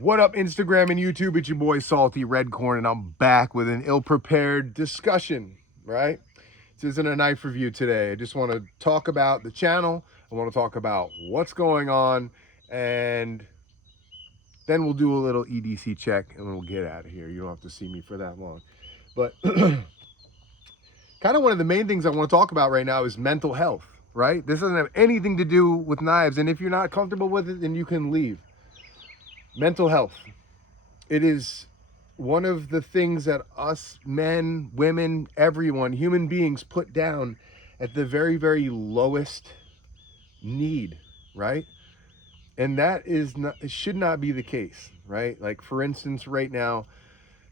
What up, Instagram and YouTube? It's your boy Salty Redcorn, and I'm back with an ill-prepared discussion, right? This isn't a knife review today. I just want to talk about the channel. I want to talk about what's going on, and then we'll do a little EDC check, and we'll get out of here. You don't have to see me for that long. But kind of one of the main things I want to talk about right now is mental health, right? This doesn't have anything to do with knives, and if you're not comfortable with it, then you can leave. Mental health. It is one of the things that us men, women, everyone, human beings put down at the very, very lowest need, right? And that is not, it should not be the case, right? Like, for instance, right now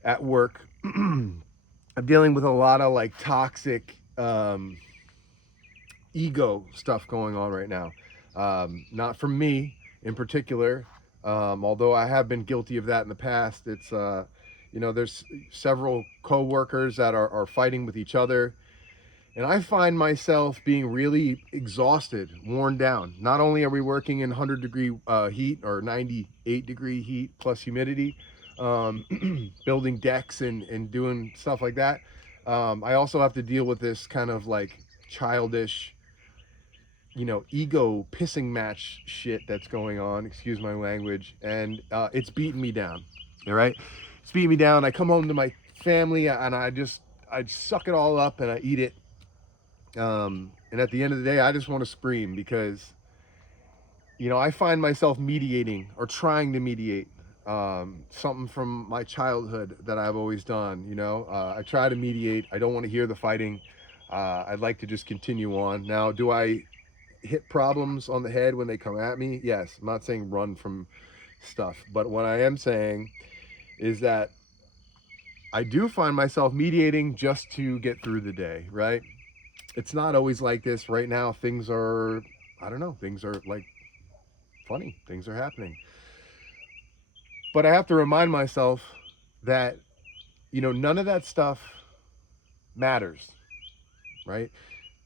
at work, I'm dealing with a lot of like toxic ego stuff going on right now. Not from me in particular, although I have been guilty of that in the past. It's there's several co-workers that are fighting with each other, and I find myself being really exhausted, worn down. Not only are we working in 100-degree heat or 98-degree heat plus humidity, building decks and doing stuff like that, I also have to deal with this kind of like childish, ego pissing match shit that's going on, excuse my language, and it's beating me down. All right, it's beating me down. I come home to my family and I suck it all up and I eat it, and at the end of the day I just want to scream because I find myself mediating or trying to mediate something from my childhood that I've always done. I try to mediate. I don't want to hear the fighting. I'd like to just continue on. Now, do I hit problems on the head when they come at me? Yes. I'm not saying run from stuff, but what I am saying is that I do find myself mediating just to get through the day, right? It's not always like this. Right now things are, I don't know, things are like funny, things are happening, but I have to remind myself that none of that stuff matters, right?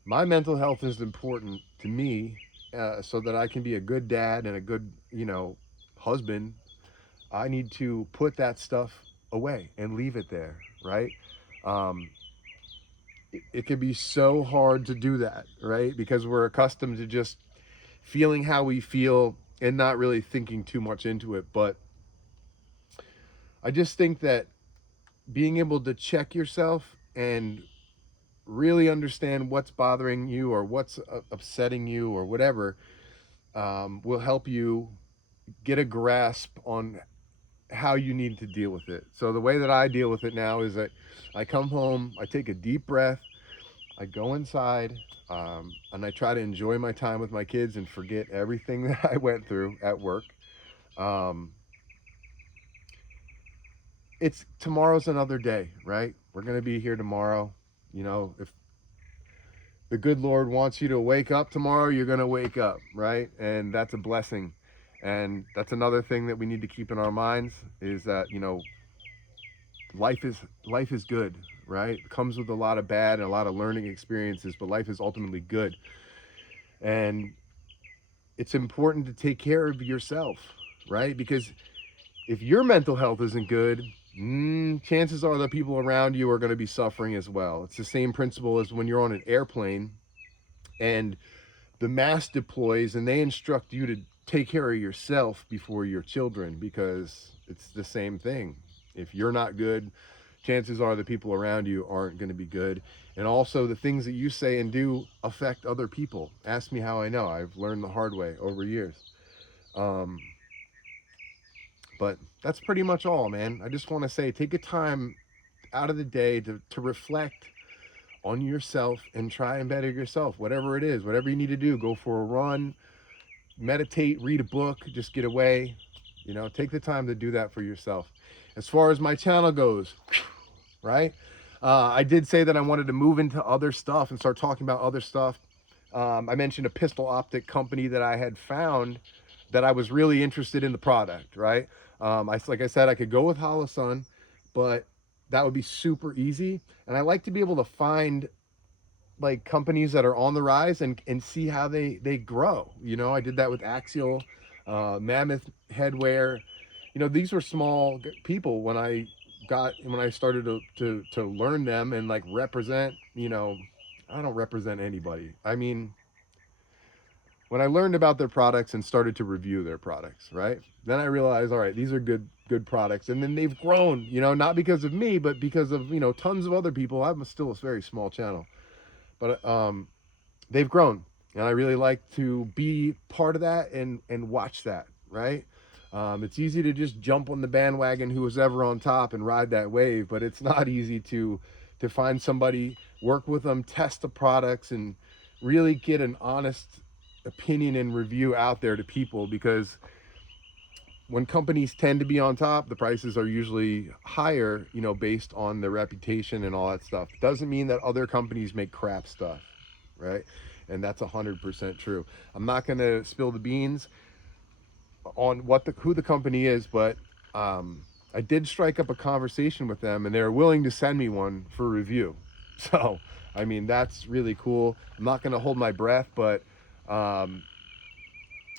My mental health is important to me, so that I can be a good dad and a good, husband. I need to put that stuff away and leave it there, right? Um, it can be so hard to do that, right? Because we're accustomed to just feeling how we feel and not really thinking too much into it. But I just think that being able to check yourself and really understand what's bothering you or what's upsetting you or whatever, will help you get a grasp on how you need to deal with it. So the way that I deal with it now is that I come home, I take a deep breath, I go inside, and I try to enjoy my time with my kids and forget everything that I went through at work. Um, it's tomorrow's another day, right? We're going to be here tomorrow. If the good Lord wants you to wake up tomorrow, you're going to wake up, right? And that's a blessing. And that's another thing that we need to keep in our minds is that, life is good, right? It comes with a lot of bad and a lot of learning experiences, but life is ultimately good. And it's important to take care of yourself, right? Because if your mental health isn't good, chances are the people around you are going to be suffering as well. It's the same principle as when you're on an airplane and the mast deploys and they instruct you to take care of yourself before your children, because it's the same thing. If you're not good, chances are the people around you aren't going to be good. And also the things that you say and do affect other people. Ask me how I know. I've learned the hard way over years. But that's pretty much all, man. I just want to say, take a time out of the day to reflect on yourself and try and better yourself. Whatever it is, whatever you need to do, go for a run, meditate, read a book, just get away. Take the time to do that for yourself. As far as my channel goes, right? I did say that I wanted to move into other stuff and start talking about other stuff. I mentioned a pistol optic company that I had found that I was really interested in the product, right? Like I said, I could go with Holosun, but that would be super easy. And I like to be able to find like companies that are on the rise and see how they grow. I did that with Axial, Mammoth Headwear, you know, these were small people when I started to learn them and like represent, you know, I don't represent anybody. I mean, when I learned about their products and started to review their products, right? Then I realized, all right, these are good products, and then they've grown, you know, not because of me, but because of, you know, tons of other people. I'm still a very small channel, but they've grown, and I really like to be part of that and watch that, right? It's easy to just jump on the bandwagon who was ever on top and ride that wave, but it's not easy to find somebody, work with them, test the products, and really get an honest opinion and review out there to people, because when companies tend to be on top, the prices are usually higher, you know, based on their reputation and all that stuff. Doesn't mean that other companies make crap stuff, right? And that's 100% true. I'm not going to spill the beans on who the company is, but I did strike up a conversation with them, and they're willing to send me one for review. So, I mean, that's really cool. I'm not going to hold my breath, but um,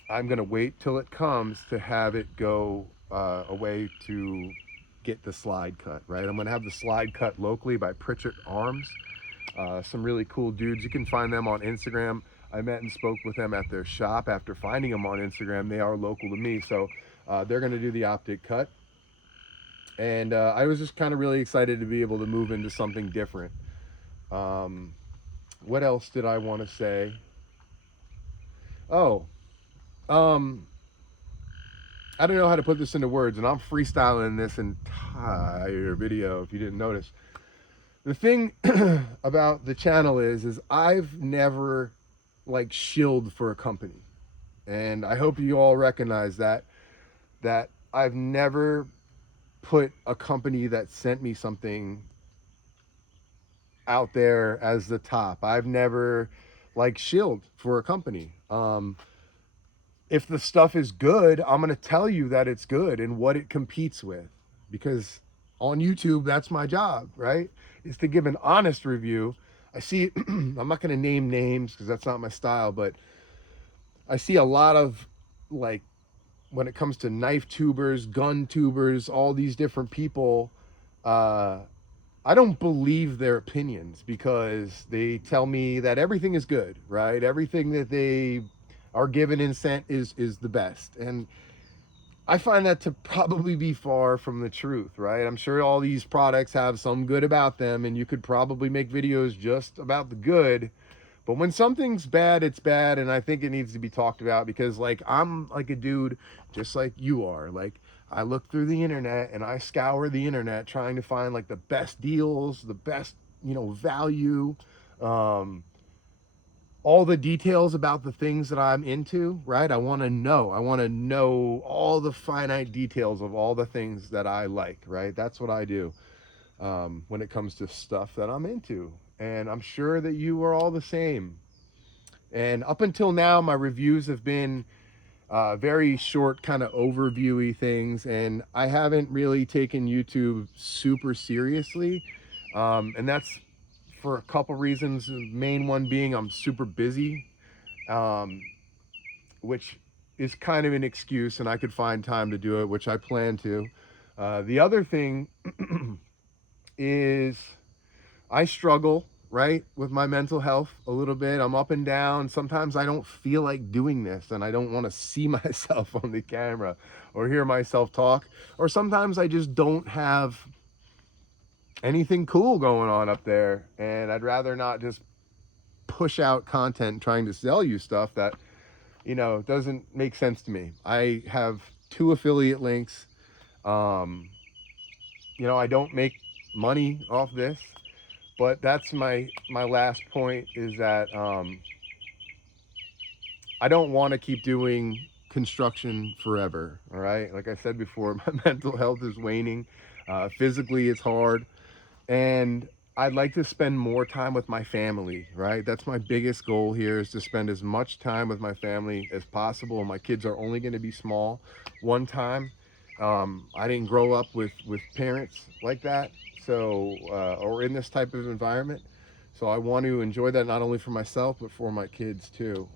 I'm going to wait till it comes to have it go away to get the slide cut, right? I'm going to have the slide cut locally by Pritchet Arms. Some really cool dudes. You can find them on Instagram. I met and spoke with them at their shop after finding them on Instagram. They are local to me, so they're going to do the optic cut. And I was just kind of really excited to be able to move into something different. What else did I want to say? Oh, um, I don't know how to put this into words, and I'm freestyling this entire video if you didn't notice. The thing about the channel is I've never like shilled for a company. And I hope you all recognize that I've never put a company that sent me something out there as the top. I've never like shilled for a company. If the stuff is good, I'm going to tell you that it's good and what it competes with, because on YouTube, that's my job, right? Is to give an honest review. I see, I'm not going to name names because that's not my style, but I see a lot of like, when it comes to knife tubers, gun tubers, all these different people, I don't believe their opinions because they tell me that everything is good, right? Everything that they are given and sent is the best. And I find that to probably be far from the truth, right? I'm sure all these products have some good about them, and you could probably make videos just about the good. But when something's bad, it's bad, and I think it needs to be talked about, because like I'm like a dude just like you are. Like, I look through the internet and I scour the internet trying to find like the best deals, the best, you know, value, um, all the details about the things that I'm into, right? I want to know all the finite details of all the things that I like, right? That's what I do when it comes to stuff that I'm into. And I'm sure that you are all the same. And up until now, my reviews have been very short, kind of overviewy things. And I haven't really taken YouTube super seriously. And that's for a couple reasons. The main one being I'm super busy, um, which is kind of an excuse, and I could find time to do it, which I plan to. The other thing is I struggle, right, with my mental health a little bit. I'm up and down. Sometimes I don't feel like doing this, and I don't want to see myself on the camera or hear myself talk. Or sometimes I just don't have anything cool going on up there, and I'd rather not just push out content trying to sell you stuff that, you know, doesn't make sense to me. I have 2 affiliate links. You know, I don't make money off this, but that's my last point, is that I don't want to keep doing construction forever. All right, like I said before, my mental health is waning. Physically it's hard, and I'd like to spend more time with my family, right? That's my biggest goal here, is to spend as much time with my family as possible. My kids are only going to be small one time. I didn't grow up with parents like that, so or in this type of environment. So I want to enjoy that not only for myself, but for my kids too.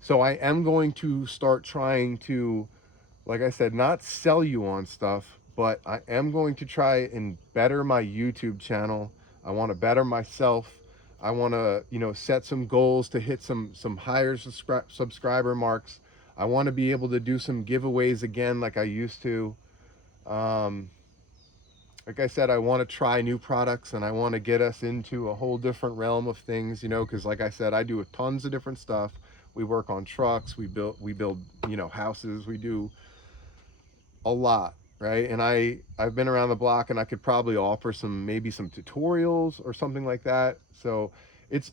So I am going to start trying to like I said, not sell you on stuff, but I am going to try and better my YouTube channel. I want to better myself. I want to, you know, set some goals to hit some higher subscriber marks. I want to be able to do some giveaways again like I used to. Um, like I said, I want to try new products, and I want to get us into a whole different realm of things, you know, because like I said, I do tons of different stuff. We work on trucks, we build, you know, houses, we do a lot, right? And I've been around the block, and I could probably offer maybe some tutorials or something like that. So it's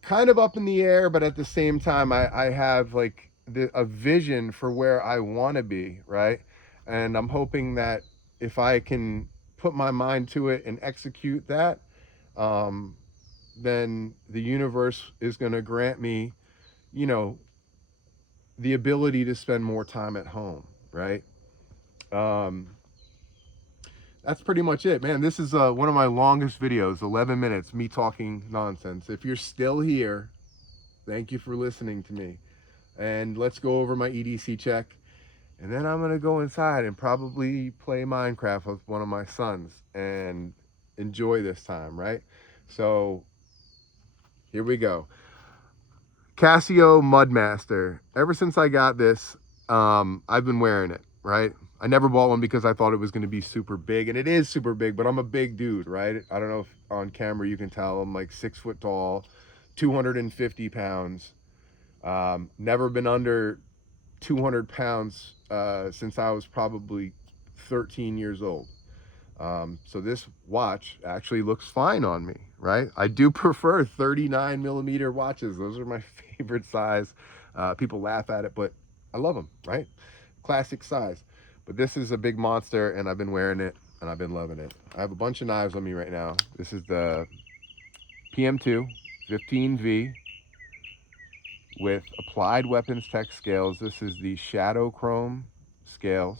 kind of up in the air, but at the same time, I have like a vision for where I want to be, right? And I'm hoping that if I can put my mind to it and execute that, um, then the universe is going to grant me, you know, the ability to spend more time at home, right? Um, that's pretty much it, man. This is one of my longest videos, 11 minutes, me talking nonsense. If you're still here, thank you for listening to me. And let's go over my EDC check. And then I'm going to go inside and probably play Minecraft with one of my sons and enjoy this time, right? So here we go. Casio Mudmaster. Ever since I got this, I've been wearing it, right? I never bought one because I thought it was going to be super big, and it is super big, but I'm a big dude, right? I don't know if on camera you can tell I'm like 6 foot tall, 250 pounds. Never been under 200 pounds since I was probably 13 years old. So this watch actually looks fine on me, right? I do prefer 39 millimeter watches. Those are my favorite size. People laugh at it, but I love them, right? Classic size. But this is a big monster, and I've been wearing it, and I've been loving it. I have a bunch of knives on me right now. This is the PM2 15V with applied weapons tech scales. This is the shadow chrome scales.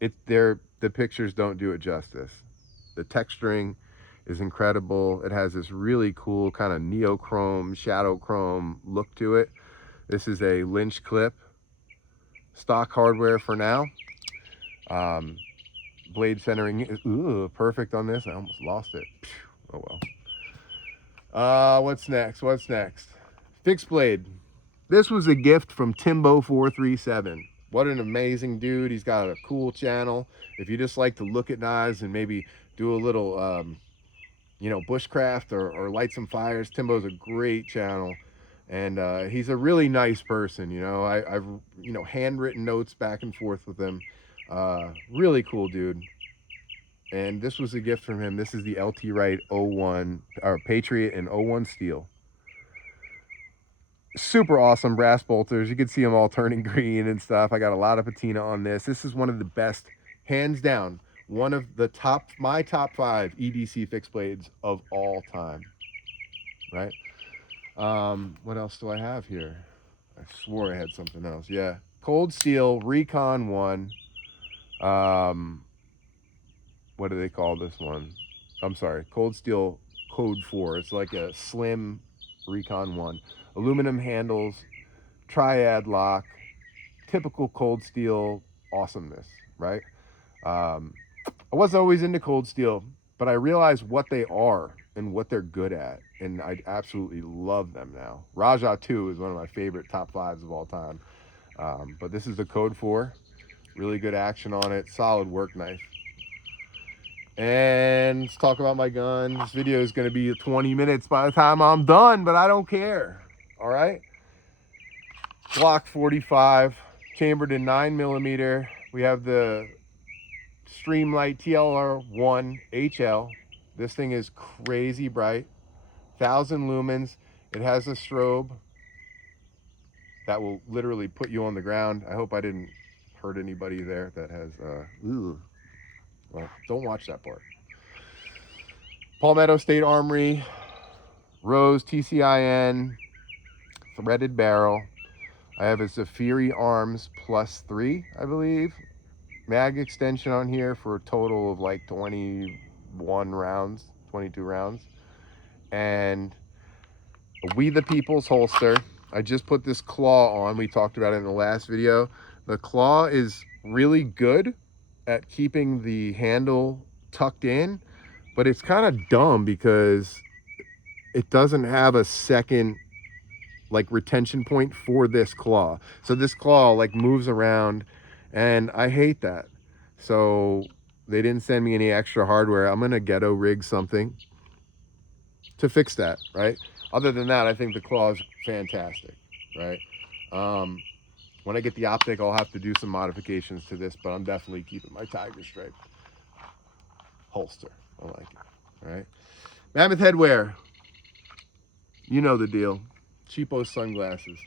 The pictures don't do it justice. The texturing is incredible. It has this really cool kind of neochrome, shadow chrome look to it. This is a Lynch clip, stock hardware for now. Blade centering is perfect on this. I almost lost it. Oh well. What's next? What's next? Fixed blade. This was a gift from Timbo437. What an amazing dude. He's got a cool channel. If you just like to look at knives and maybe do a little, you know, bushcraft or light some fires, Timbo's a great channel. And he's a really nice person, you know. I've, you know, handwritten notes back and forth with him. Really cool dude. And this was a gift from him. This is the LT Wright 01, or Patriot and 01 steel. Super awesome brass bolters. You can see them all turning green and stuff. I got a lot of patina on this. This is one of the best, hands down, one of the my top 5 EDC fixed blades of all time, right? What else do I have here? I swore I had something else. Yeah, Cold Steel Recon 1. What do they call this one? I'm sorry, Cold Steel Code 4. It's like a slim Recon 1. Aluminum handles, triad lock, typical Cold Steel awesomeness, right? I wasn't always into Cold Steel, but I realized what they are and what they're good at, and I absolutely love them now. Raja 2 is one of my favorite top 5s of all time. But this is the Code 4. Really good action on it. Solid work knife. And let's talk about my gun. This video is going to be 20 minutes by the time I'm done, but I don't care. All right. Glock 45, chambered in 9mm. We have the Streamlight TLR1 HL. This thing is crazy bright. 1,000 lumens. It has a strobe that will literally put you on the ground. I hope I didn't hurt anybody there that has, well, don't watch that part. Palmetto State Armory, Rose TCIN, threaded barrel. I have a Zafiri Arms +3, I believe. Mag extension on here for a total of like 21 rounds, 22 rounds. And a We the People's holster. I just put this claw on. We talked about it in the last video. The claw is really good at keeping the handle tucked in, but it's kind of dumb because it doesn't have a second like retention point for this claw. So this claw like moves around, and I hate that. So they didn't send me any extra hardware. I'm gonna ghetto rig something to fix that, right? Other than that, I think the claw is fantastic, right? When I get the optic, I'll have to do some modifications to this, but I'm definitely keeping my tiger stripe holster. I like it, all right? Mammoth headwear, you know the deal. Cheapo sunglasses.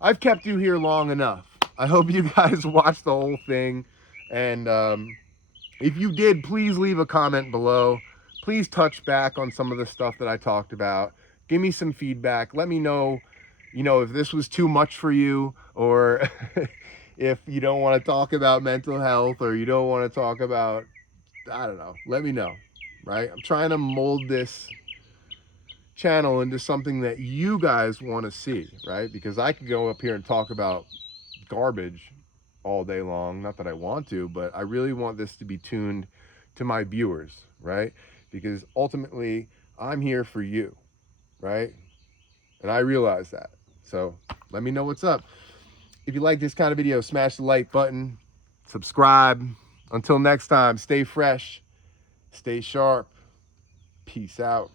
I've kept you here long enough. I hope you guys watched the whole thing. And if you did, please leave a comment below. Please touch back on some of the stuff that I talked about. Give me some feedback. Let me know, if this was too much for you, or if you don't want to talk about mental health, or you don't want to talk about, I don't know. Let me know, right? I'm trying to mold this channel into something that you guys want to see, right? Because I could go up here and talk about garbage all day long. Not that I want to, but I really want this to be tuned to my viewers, right? Because ultimately I'm here for you, right? And I realize that. So let me know what's up. If you like this kind of video, smash the like button, subscribe. Until next time, stay fresh, stay sharp. Peace out.